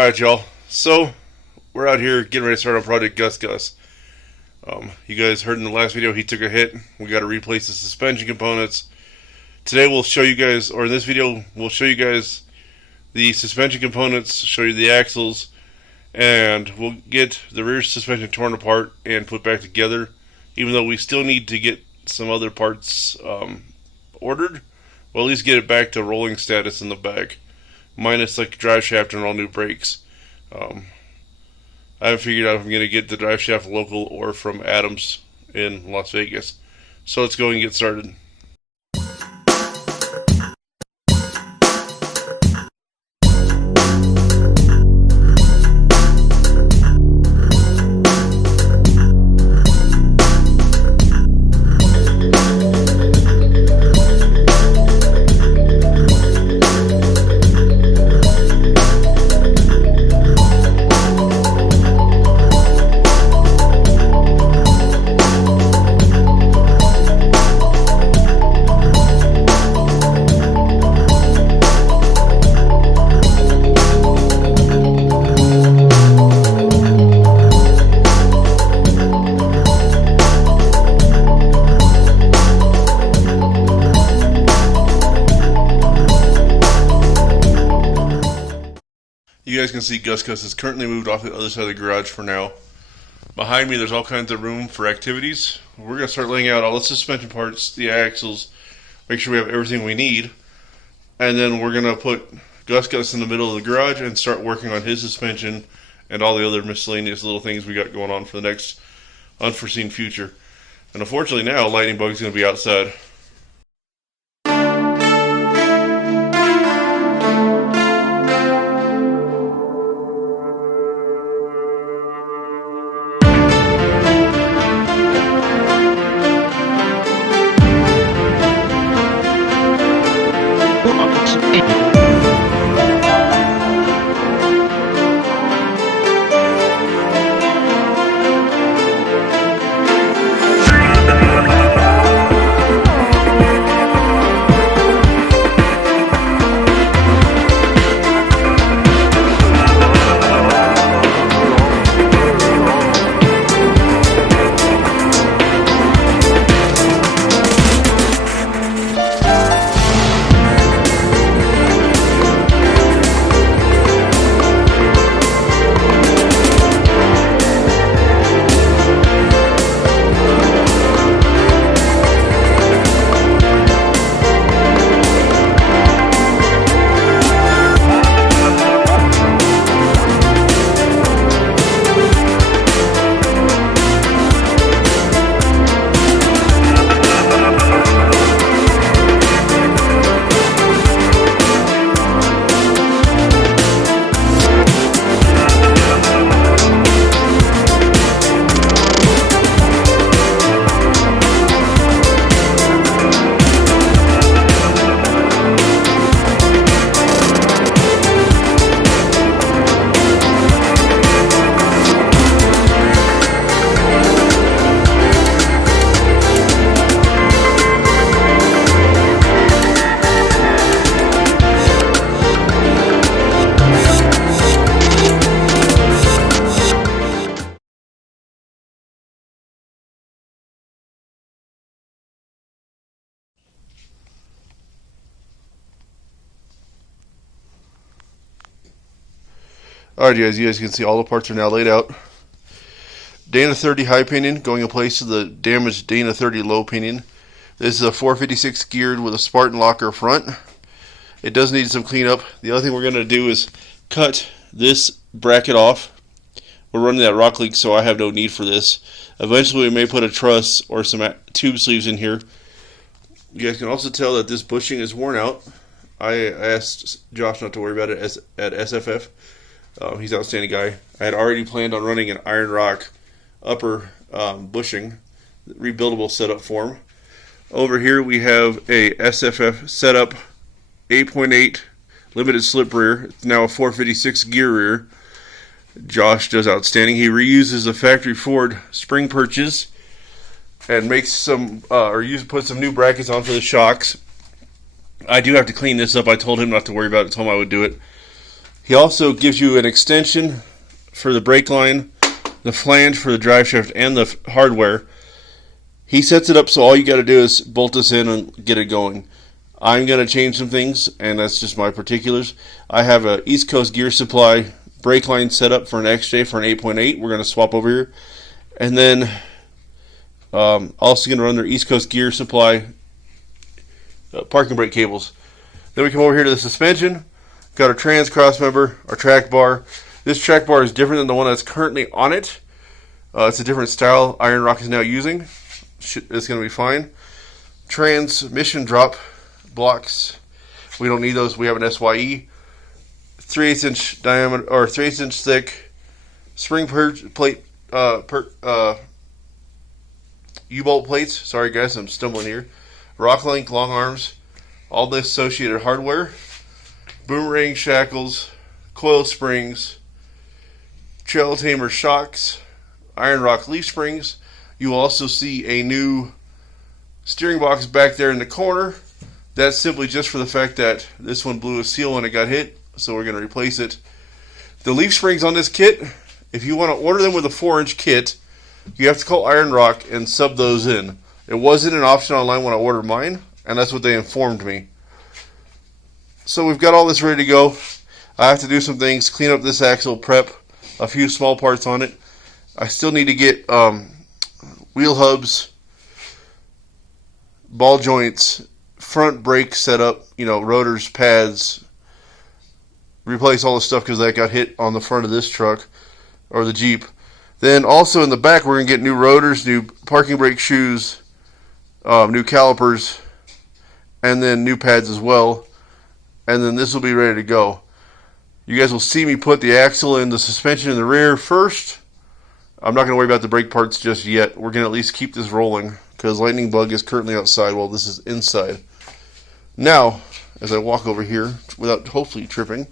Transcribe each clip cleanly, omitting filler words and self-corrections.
Alright, y'all. So, we're out here getting ready to start on Project Gus Gus. You guys heard in the last video he took a hit. We got to replace the suspension components. Today we'll show you guys, or in this video, we'll show you guys the suspension components, show you the axles, and we'll get the rear suspension torn apart and put back together, even though we still need to get some other parts ordered. We'll at least get it back to rolling status in the back, minus like drive shaft and all new brakes. I haven't figured out if I'm going to get the drive shaft local or from Adams in Las Vegas. So let's go and get started. You guys can see Gus Gus is currently moved off the other side of the garage for now. Behind me there's all kinds of room for activities. We're going to start laying out all the suspension parts, the axles, make sure we have everything we need. And then we're going to put Gus Gus in the middle of the garage and start working on his suspension and all the other miscellaneous little things we got going on for the next unforeseen future. And unfortunately now Lightning Bug's going to be outside. Alright guys, you guys can see all the parts are now laid out. Dana 30 high pinion going in place of the damaged Dana 30 low pinion. This is a 456 geared with a Spartan locker front. It does need some cleanup. The other thing we're going to do is cut this bracket off. We're running that rock leak, so I have no need for this. Eventually we may put a truss or some tube sleeves in here. You guys can also tell that this bushing is worn out. I asked Josh not to worry about it at SFF. He's an outstanding guy. I had already planned on running an iron rock upper bushing, rebuildable setup for him. Over here we have a SFF setup 8.8 limited slip rear. It's now a 456 gear rear. Josh does outstanding. He reuses the factory Ford spring perches and makes some put some new brackets on for the shocks. I do have to clean this up. I told him not to worry about it. I told him I would do it. He also gives you an extension for the brake line, the flange for the drive shaft, and the hardware. He sets it up so all you got to do is bolt this in and get it going. I'm going to change some things, and that's just my particulars. I have a East Coast Gear Supply brake line set up for an XJ for an 8.8. We're going to swap over here. And then also going to run their East Coast Gear Supply parking brake cables. Then we come over here to the suspension. Got our trans cross member, our track bar. This track bar is different than the one that's currently on it. It's a different style Iron Rock is now using. It's going to be fine. Transmission drop blocks. We don't need those. We have an SYE. 3/8 inch diameter or 3/8 inch thick spring plate U-bolt plates. Sorry guys, I'm stumbling here. Rock link long arms. All the associated hardware. Boomerang shackles, coil springs, trail tamer shocks, Iron Rock leaf springs. You will also see a new steering box back there in the corner. That's simply just for the fact that this one blew a seal when it got hit, so we're going to replace it. The leaf springs on this kit, if you want to order them with a 4-inch kit, you have to call Iron Rock and sub those in. It wasn't an option online when I ordered mine, and that's what they informed me. So we've got all this ready to go. I have to do some things, clean up this axle, prep a few small parts on it. I still need to get wheel hubs, ball joints, front brake setup, rotors, pads, replace all the stuff because that got hit on the front of this truck or the Jeep. Then also in the back we're going to get new rotors, new parking brake shoes, new calipers, and then new pads as well. And then this will be ready to go. You guys will see me put the axle and the suspension in the rear first. I'm not going to worry about the brake parts just yet. We're going to at least keep this rolling because Lightning Bug is currently outside while this is inside. Now, as I walk over here without hopefully tripping,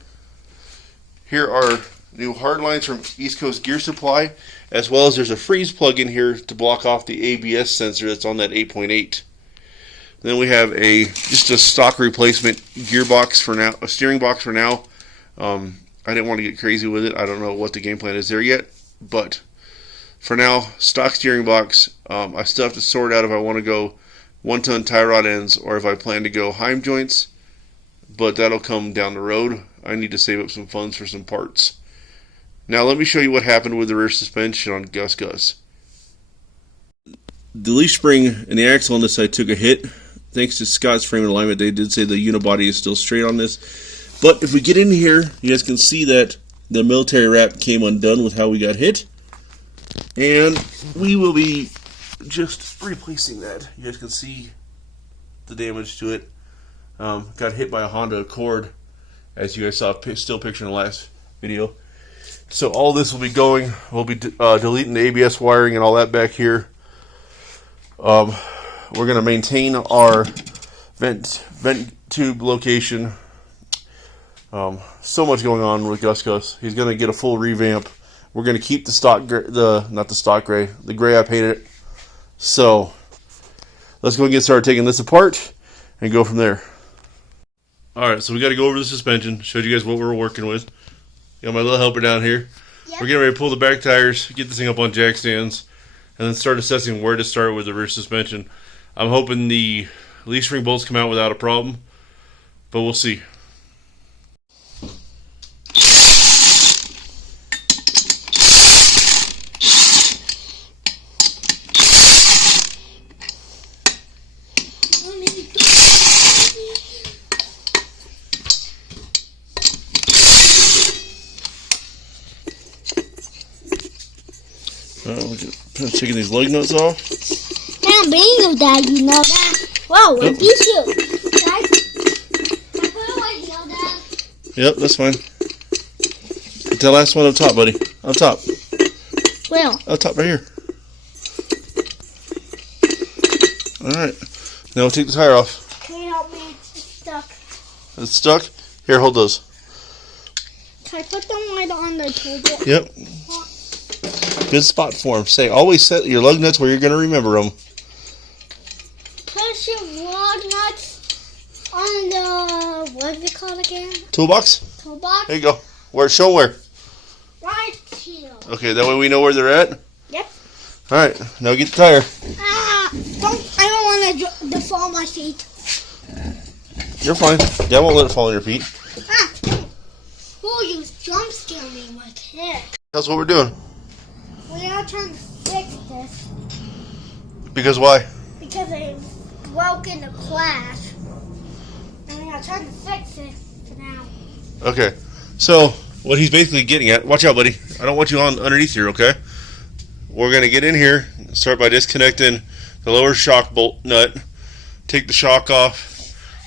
here are new hard lines from East Coast Gear Supply, as well as there's a freeze plug in here to block off the ABS sensor that's on that 8.8. Then we have just a stock replacement gearbox for now, a steering box for now. I didn't want to get crazy with it. I don't know what the game plan is there yet, but for now, stock steering box. I still have to sort out if I want to go 1-ton tie rod ends or if I plan to go Heim joints, but that'll come down the road. I need to save up some funds for some parts. Now let me show you what happened with the rear suspension on Gus Gus. The leaf spring and the axle on this side took a hit. Thanks to Scott's frame and alignment, they did say the unibody is still straight on this. But if we get in here, you guys can see that the military wrap came undone with how we got hit. And we will be just replacing that. You guys can see the damage to it. Got hit by a Honda Accord, as you guys saw still picture in the last video. So all this will be going. We'll be deleting the ABS wiring and all that back here. We're going to maintain our vent tube location. So much going on with Gus Gus. He's going to get a full revamp. We're going to keep the stock gray, not the stock gray, the gray I painted it. So let's go and get started taking this apart and go from there. All right, so we got to go over the suspension. Showed you guys what we're working with. Got my little helper down here. Yep. We're getting ready to pull the back tires, get this thing up on jack stands, and then start assessing where to start with the rear suspension. I'm hoping the leaf spring bolts come out without a problem, but we'll see. We're just taking these lug nuts off. I'm being you, Dad. You know that. Whoa, what did you shoot? Dad, can I put away the old Dad? Yep, that's fine. Get that last one up top, buddy. Up top. Where? Up top, right here. Alright. Now we'll take the tire off. Can you help me? It's stuck. It's stuck? Here, hold those. Can I put them right on the table? Yep. Good spot for them. Say, always set your lug nuts where you're going to remember them. Push your lug nuts on the, what is it called again? Toolbox? Toolbox? There you go. Where? Show where. Right here. Okay, that way we know where they're at. Yep. All right, now get the tire. I don't want to fall on my feet. You're fine. Dad won't let it fall on your feet. Oh, you jump scare me with it. That's what we're doing. We are trying to fix this. Because why? Because it broke in the crash. And we are trying to fix it for now. Okay, so what he's basically getting at, watch out, buddy. I don't want you on underneath here, okay? We're going to get in here, start by disconnecting the lower shock bolt nut, take the shock off.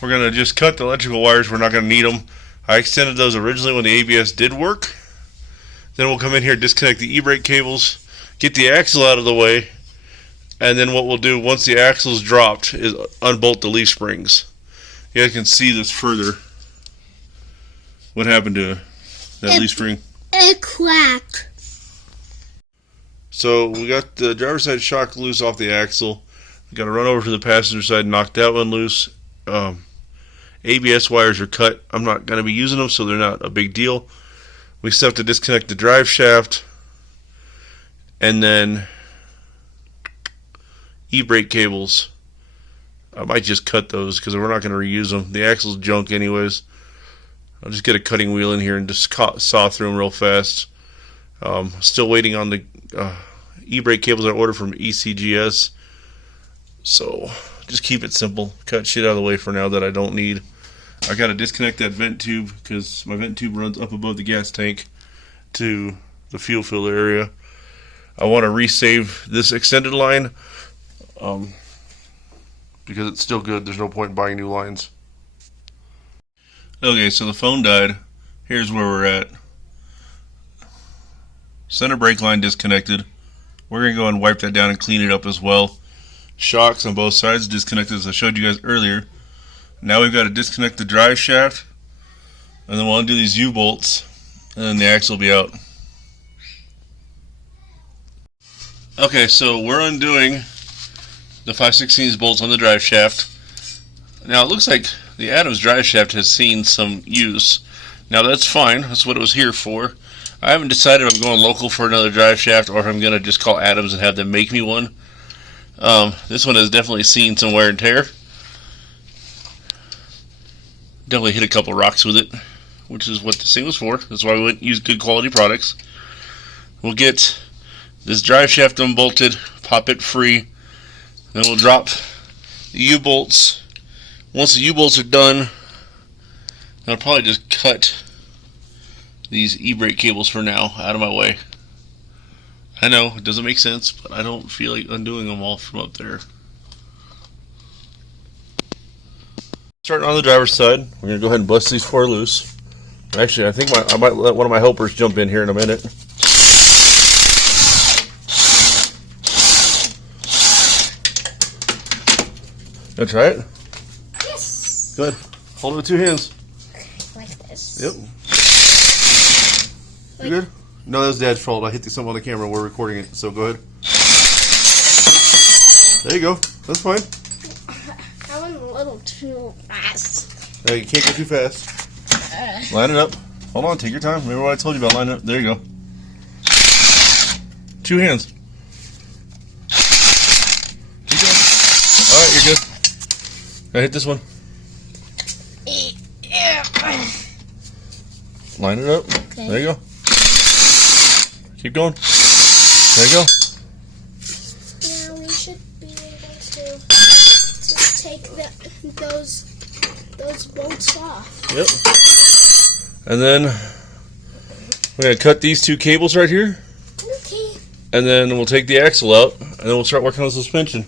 We're going to just cut the electrical wires. We're not going to need them. I extended those originally when the ABS did work. Then we'll come in here, disconnect the e-brake cables, get the axle out of the way, and then what we'll do once the axle's dropped is unbolt the leaf springs. You guys can see this further. What happened to that leaf spring? It cracked. So we got the driver's side shock loose off the axle. We got to run over to the passenger side, knock that one loose. ABS wires are cut. I'm not going to be using them, so they're not a big deal. We still have to disconnect the drive shaft, and then e-brake cables. I might just cut those because we're not going to reuse them. The axle's junk anyways. I'll just get a cutting wheel in here and just saw through them real fast. Still waiting on the e-brake cables I ordered from ECGS. So just keep it simple. Cut shit out of the way for now that I don't need. I got to disconnect that vent tube because my vent tube runs up above the gas tank to the fuel filler area. I want to resave this extended line because it's still good. There's no point in buying new lines. Okay, so the phone died. Here's where we're at. Center brake line disconnected. We're going to go and wipe that down and clean it up as well. Shocks on both sides disconnected as I showed you guys earlier. Now we've got to disconnect the drive shaft, and then we'll undo these U-bolts, and then the axle will be out. Okay, so we're undoing the 5/16 bolts on the drive shaft. Now it looks like the Adams drive shaft has seen some use. Now that's fine, that's what it was here for. I haven't decided if I'm going local for another drive shaft or if I'm going to just call Adams and have them make me one. This one has definitely seen some wear and tear. Definitely hit a couple rocks with it, which is what this thing was for. That's why we went and used good quality products. We'll get this drive shaft unbolted, pop it free, then we'll drop the U-bolts. Once the U-bolts are done, I'll probably just cut these e-brake cables for now out of my way. I know, it doesn't make sense, but I don't feel like undoing them all from up there. Starting on the driver's side, we're going to go ahead and bust these four loose. Actually, I think I might let one of my helpers jump in here in a minute. Gonna try it? Yes. Good. Hold it with two hands. Like this. Yep. You good? No, that was Dad's fault. I hit something on the camera. We're recording it, so go ahead. There you go. That's fine. I went a little too fast. You can't go too fast. Line it up. Hold on. Take your time. Remember what I told you about lining it up? There you go. Two hands. Keep going. All right, you're good. Now hit this one. Line it up. Okay. There you go. Keep going. There you go. Now we should be able to take those bolts off. Yep. And then we're going to cut these two cables right here. Okay. And then we'll take the axle out, and then we'll start working on the suspension.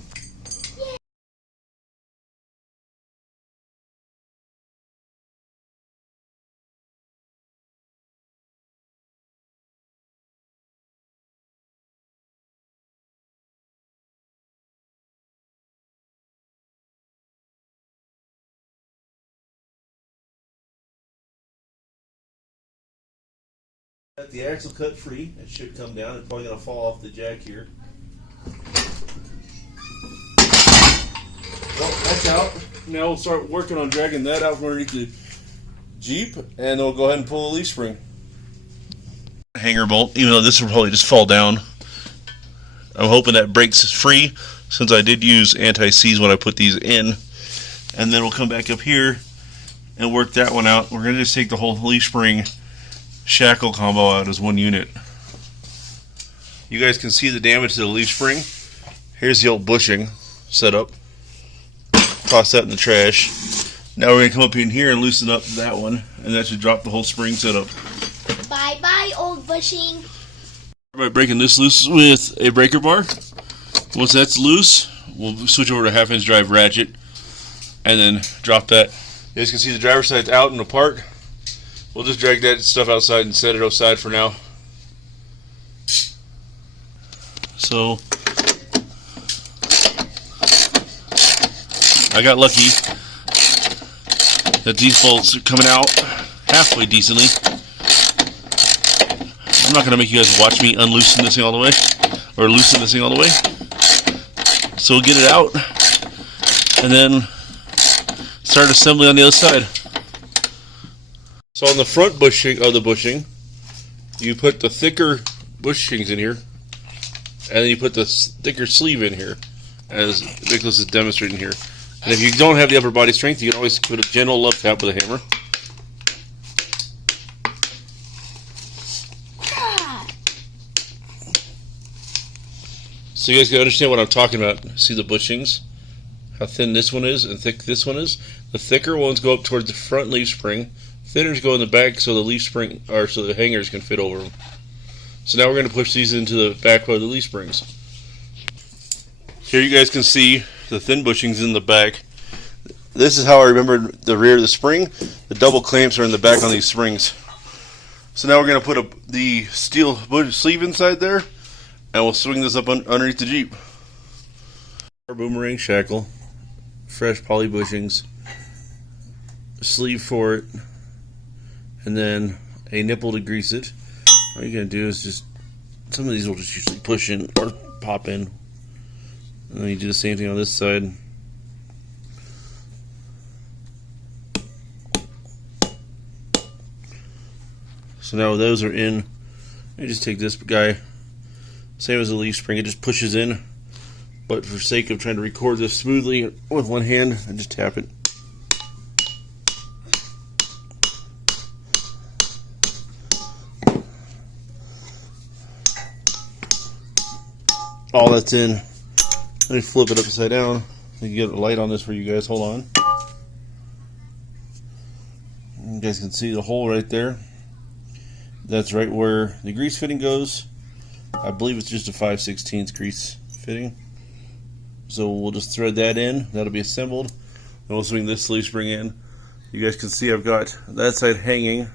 Got the axle cut free. It should come down. It's probably going to fall off the jack here. Well, that's out. Now we'll start working on dragging that out from underneath the Jeep, and then we'll go ahead and pull the leaf spring. hanger bolt, even though this will probably just fall down. I'm hoping that breaks free, since I did use anti-seize when I put these in. And then we'll come back up here and work that one out. We're going to just take the whole leaf spring shackle combo out as one unit. You guys can see the damage to the leaf spring. Here's the old bushing set up. Toss that in the trash. Now we're going to come up in here and loosen up that one, and that should drop the whole spring setup. Bye bye, old bushing. By breaking this loose with a breaker bar. Once that's loose, we'll switch over to 1/2 inch drive ratchet and then drop that. You guys can see the driver's side's out and apart. We'll just drag that stuff outside and set it outside for now. So I got lucky that these bolts are coming out halfway decently. I'm not going to make you guys watch me unloosen this thing all the way, or loosen this thing all the way. So we'll get it out, and then start assembly on the other side. So on the front bushing of the bushing, you put the thicker bushings in here, and then you put the thicker sleeve in here, as Nicholas is demonstrating here. And if you don't have the upper body strength, you can always put a gentle love tap with a hammer. So you guys can understand what I'm talking about. See the bushings? How thin this one is and thick this one is? The thicker ones go up towards the front leaf spring. Thinners go in the back so the leaf spring, or so the hangers can fit over them. So now we're going to push these into the back part of the leaf springs. Here you guys can see the thin bushings in the back. This is how I remember the rear of the spring. The double clamps are in the back on these springs. So now we're going to put the steel sleeve inside there, and we'll swing this up underneath the Jeep. Our boomerang shackle, fresh poly bushings, sleeve for it, and then a nipple to grease it. All you're going to do is just, some of these will just usually push in or pop in. And then you do the same thing on this side. So now those are in. You just take this guy, same as the leaf spring, it just pushes in. But for sake of trying to record this smoothly with one hand, I just tap it. All that's in. Let me flip it upside down. You can get a light on this for you guys. Hold on. You guys can see the hole right there. That's right where the grease fitting goes. I believe it's just a 5/16 grease fitting. So we'll just thread that in. That'll be assembled. Then we'll swing this sleeve spring in. You guys can see I've got that side hanging.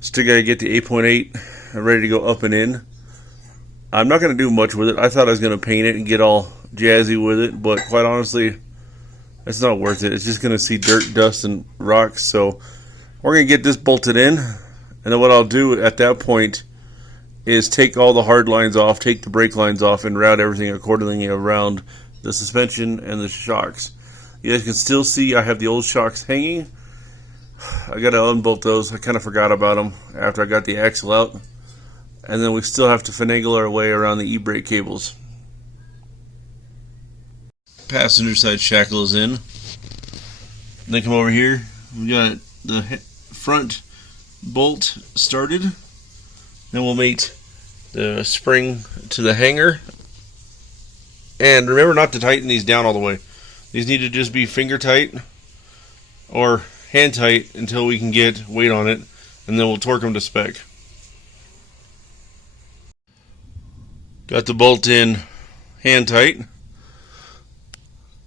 Still got to get the 8.8 ready to go up and in. I'm not going to do much with it. I thought I was going to paint it and get all jazzy with it, but quite honestly, it's not worth it. It's just going to see dirt, dust, and rocks. So we're going to get this bolted in, and then what I'll do at that point is take all the hard lines off, take the brake lines off, and route everything accordingly around the suspension and the shocks. You guys can still see I have the old shocks hanging. I got to unbolt those. I kind of forgot about them after I got the axle out. And then we still have to finagle our way around the e-brake cables. Passenger side shackle is in. Then come over here. We got the front bolt started. Then we'll mate the spring to the hanger. And remember not to tighten these down all the way. These need to just be finger tight or hand tight until we can get weight on it. And then we'll torque them to spec. Got the bolt in hand tight.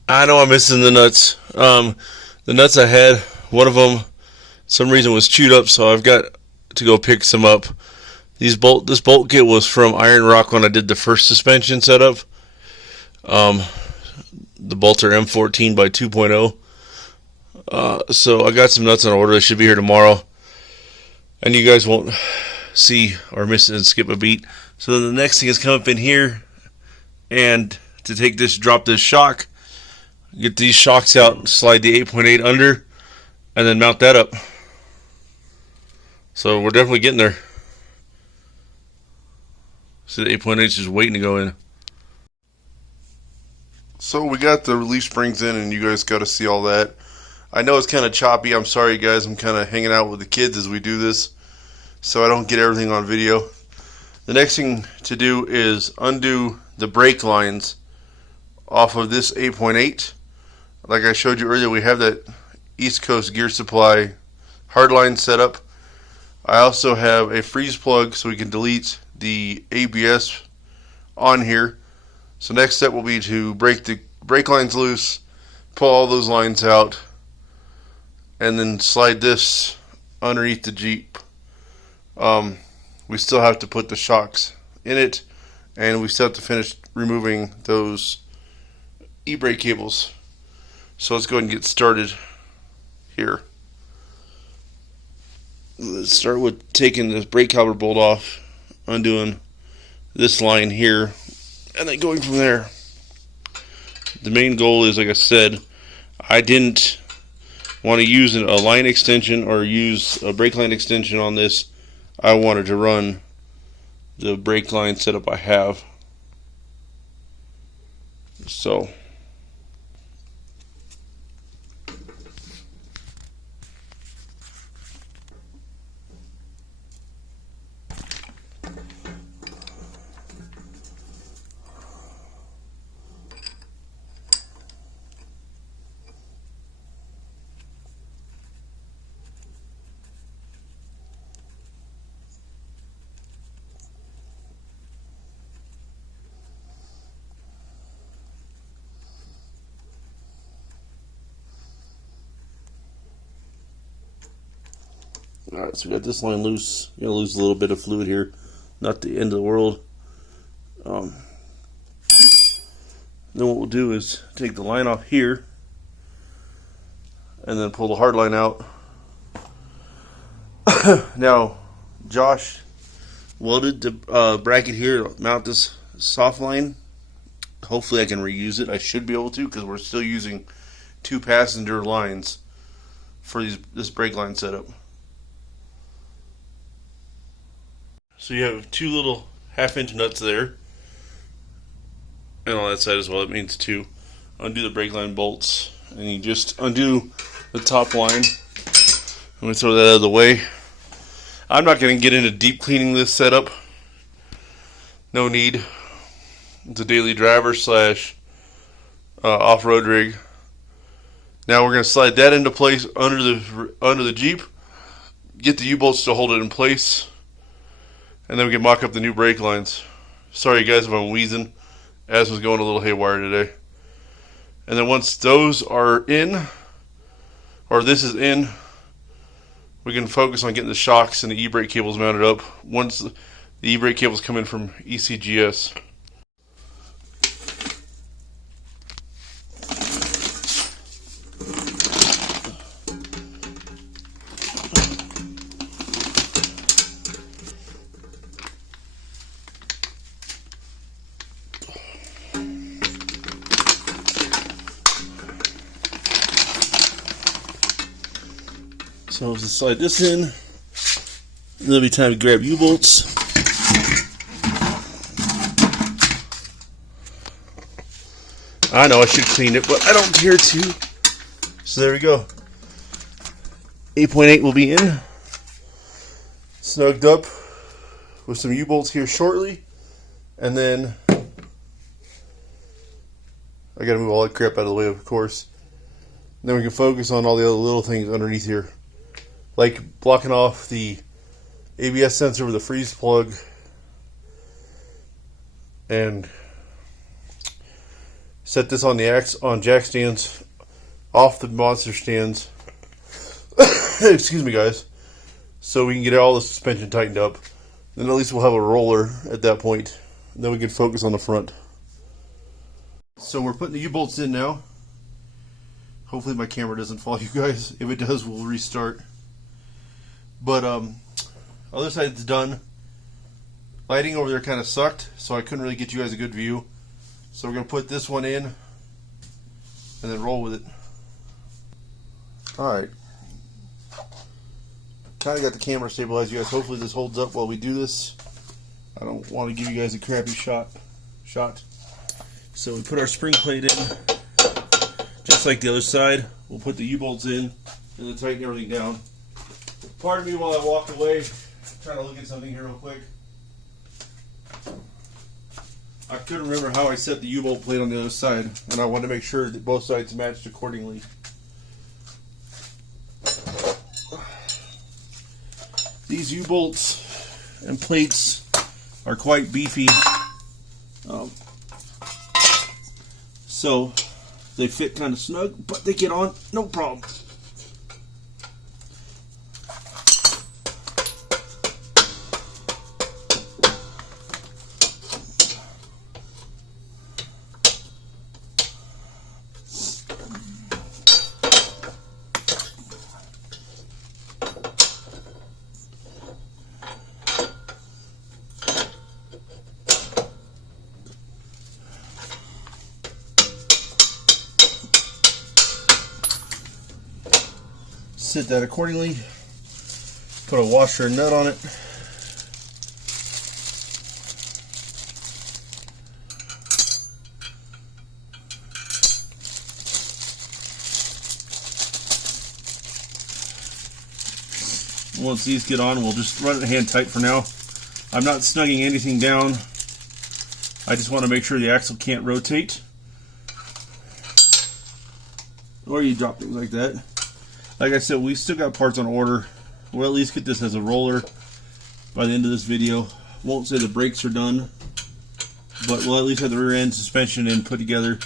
I know I'm missing the nuts. The nuts I had, one of them, some reason was chewed up, so I've got to go pick some up. This bolt kit was from Iron Rock when I did the first suspension setup. The bolts are M14 by 2.0. So I got some nuts on order. They should be here tomorrow. And you guys won't see or miss it and skip a beat. So then the next thing is come up in here and to take this, drop this shock, get these shocks out, slide the 8.8 under, and then mount that up. So we're definitely getting there. So the 8.8 is just waiting to go in. So we got the release springs in, and you guys got to see all that. I know it's kind of choppy. I'm sorry, guys. I'm kind of hanging out with the kids as we do this, so I don't get everything on video. The next thing to do is undo the brake lines off of this 8.8. Like I showed you earlier, we have that East Coast Gear Supply hardline set up. I also have a freeze plug so we can delete the ABS on here. So next step will be to break the brake lines loose, pull all those lines out, and then slide this underneath the Jeep. We still have to put the shocks in it, and we still have to finish removing those e-brake cables. So let's go ahead and get started here. Let's start with taking this brake caliper bolt off, undoing this line here, and then going from there. The main goal is, like I said, I didn't want to use a line extension or use a brake line extension on this. I wanted to run the brake line setup I have. So alright, so we got this line loose. You're gonna lose a little bit of fluid here. Not the end of the world. Then what we'll do is take the line off here and then pull the hard line out. Now, Josh welded the bracket here to mount this soft line. Hopefully I can reuse it. I should be able to, because we're still using 2 passenger lines for this brake line setup. So you have 2 little 1/2-inch nuts there, and on that side as well. It means 2. Undo the brake line bolts, and you just undo the top line. I'm going to throw that out of the way. I'm not going to get into deep cleaning this setup. No need. It's a daily driver slash off-road rig. Now we're going to slide that into place under the Jeep. Get the U-bolts to hold it in place. And then we can mock up the new brake lines. Sorry guys if I'm wheezing. Asthma's going a little haywire today. And then once those are in, or this is in, we can focus on getting the shocks and the e-brake cables mounted up once the e-brake cables come in from ECGS. So I'll just slide this in, and there'll be time to grab U-bolts. I know I should clean it, but I don't care to. So there we go. 8.8 will be in, snugged up with some U-bolts here shortly, and then I gotta move all that crap out of the way, of course. And then we can focus on all the other little things underneath here, like blocking off the ABS sensor with a freeze plug, and set this on the on jack stands off the monster stands. Excuse me, guys. So we can get all the suspension tightened up. Then at least we'll have a roller at that point. And then we can focus on the front. So we're putting the U-bolts in now. Hopefully my camera doesn't fall, you guys. If it does, we'll restart. But other side's done. Lighting over there kind of sucked, so I couldn't really get you guys a good view. So we're going to put this one in and then roll with it. Alright. Kind of got the camera stabilized, you guys. Hopefully this holds up while we do this. I don't want to give you guys a crappy shot. So we put our spring plate in, just like the other side. We'll put the U-bolts in and then tighten everything down. Pardon me while I walk away. I'm trying to look at something here real quick. I couldn't remember how I set the U-bolt plate on the other side, and I wanted to make sure that both sides matched accordingly. These U-bolts and plates are quite beefy, so they fit kind of snug, but they get on no problem. Sit that accordingly. Put a washer and nut on it. Once these get on, we'll just run it hand tight for now. I'm not snugging anything down. I just want to make sure the axle can't rotate. Or you drop things like that. Like I said, we still got parts on order. We'll at least get this as a roller by the end of this video. Won't say the brakes are done, but we'll at least have the rear end suspension and put together.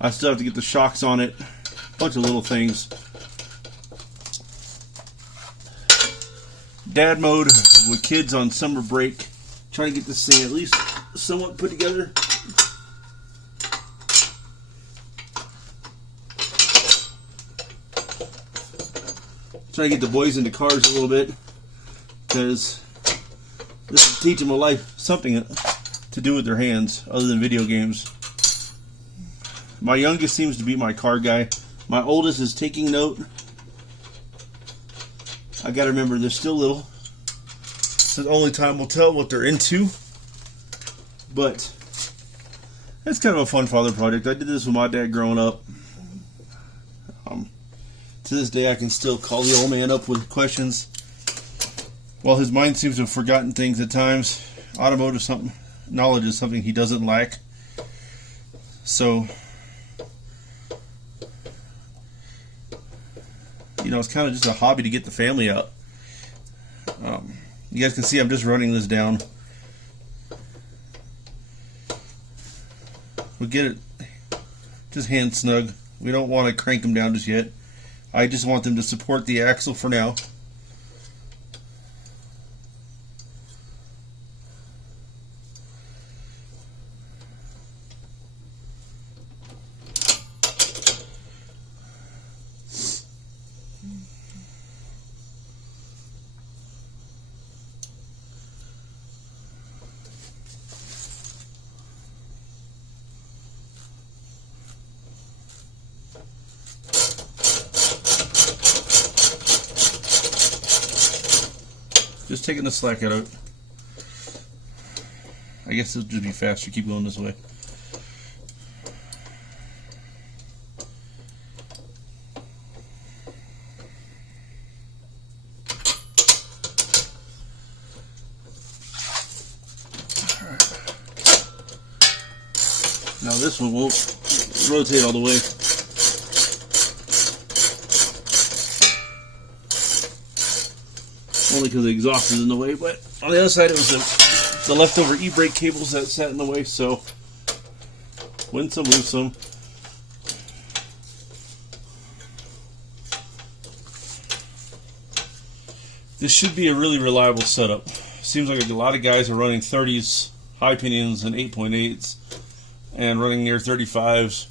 I still have to get the shocks on it. A bunch of little things. Dad mode with kids on summer break. Trying to get this thing at least somewhat put together. Trying to get the boys into cars a little bit, because this will teach them a life, something to do with their hands other than video games. My youngest seems to be my car guy. My oldest is taking note. I gotta remember they're still little, so only time will tell what they're into. But it's kind of a fun father project. I did this with my dad growing up. To this day, I can still call the old man up with questions. While his mind seems to have forgotten things at times, automotive knowledge is something he doesn't lack. So, you know, it's kind of just a hobby to get the family out. You guys can see I'm just running this down. We'll get it just hand snug. We don't want to crank them down just yet. I just want them to support the axle for now. Just taking the slack out of it. I guess it'll just be faster. Keep going this way. Now this one won't rotate all the way. Only because the exhaust is in the way, but on the other side it was the leftover e-brake cables that sat in the way, so win some, lose some. This should be a really reliable setup. Seems like a lot of guys are running 30s, high pinions, and 8.8s, and running near 35s.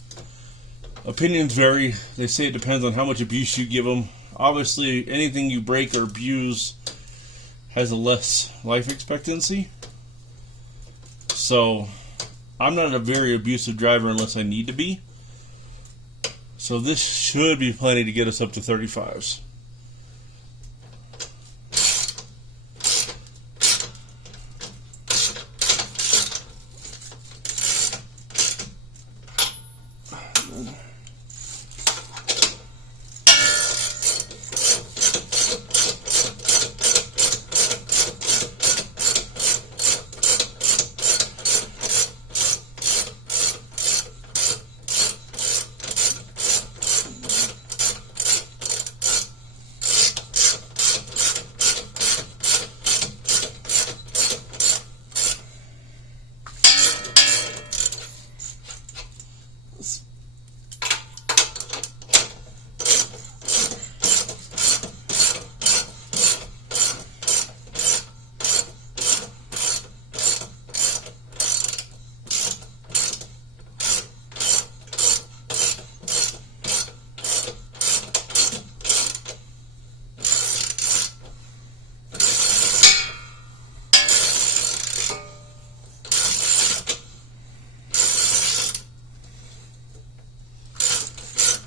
Opinions vary. They say it depends on how much abuse you give them. Obviously, anything you break or abuse has a less life expectancy. So, I'm not a very abusive driver unless I need to be. So this should be plenty to get us up to 35s.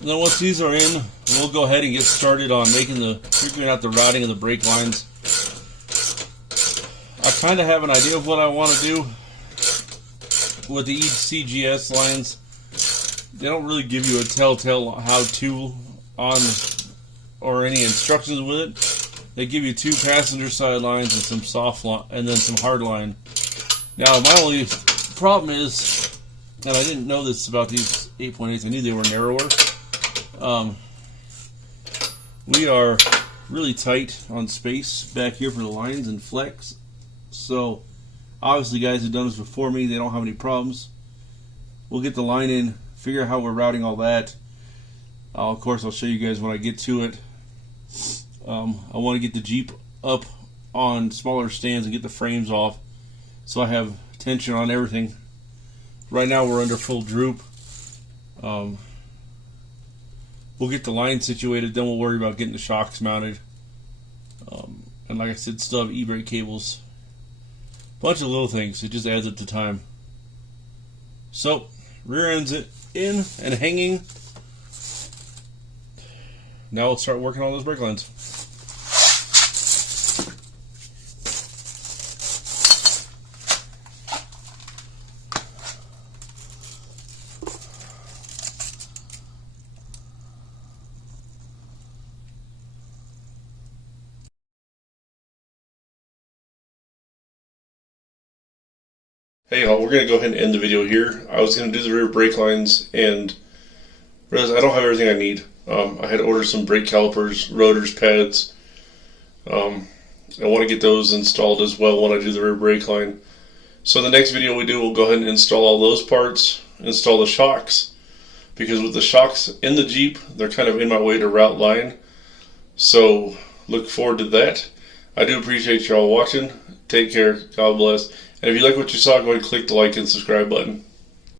And then once these are in, we'll go ahead and get started on figuring out the routing of the brake lines. I kind of have an idea of what I want to do with the CGS lines. They don't really give you a telltale how-to on or any instructions with it. They give you 2 passenger side lines and some soft line, and then some hard line. Now my only problem is, and I didn't know this about these 8.8s. I knew they were narrower. We are really tight on space back here for the lines and flex. So obviously guys who've done this before me, they don't have any problems. We'll get the line in, figure out how we're routing all that. Of course I'll show you guys when I get to it. I want to get the Jeep up on smaller stands and get the frames off so I have tension on everything. Right now we're under full droop. We'll get the line situated, then we'll worry about getting the shocks mounted. And like I said, still have e-brake cables. Bunch of little things. It just adds up to time. So, rear end's in and hanging. Now we'll start working on those brake lines. Hey y'all, we're going to go ahead and end the video here. I was going to do the rear brake lines and realized I don't have everything I need. I had to order some brake calipers, rotors, pads. I want to get those installed as well when I do the rear brake line. So the next video we do, we'll go ahead and install all those parts, install the shocks, because with the shocks in the Jeep, they're kind of in my way to route line. So look forward to that. I do appreciate y'all watching. Take care. God bless. And if you like what you saw, go ahead and click the like and subscribe button.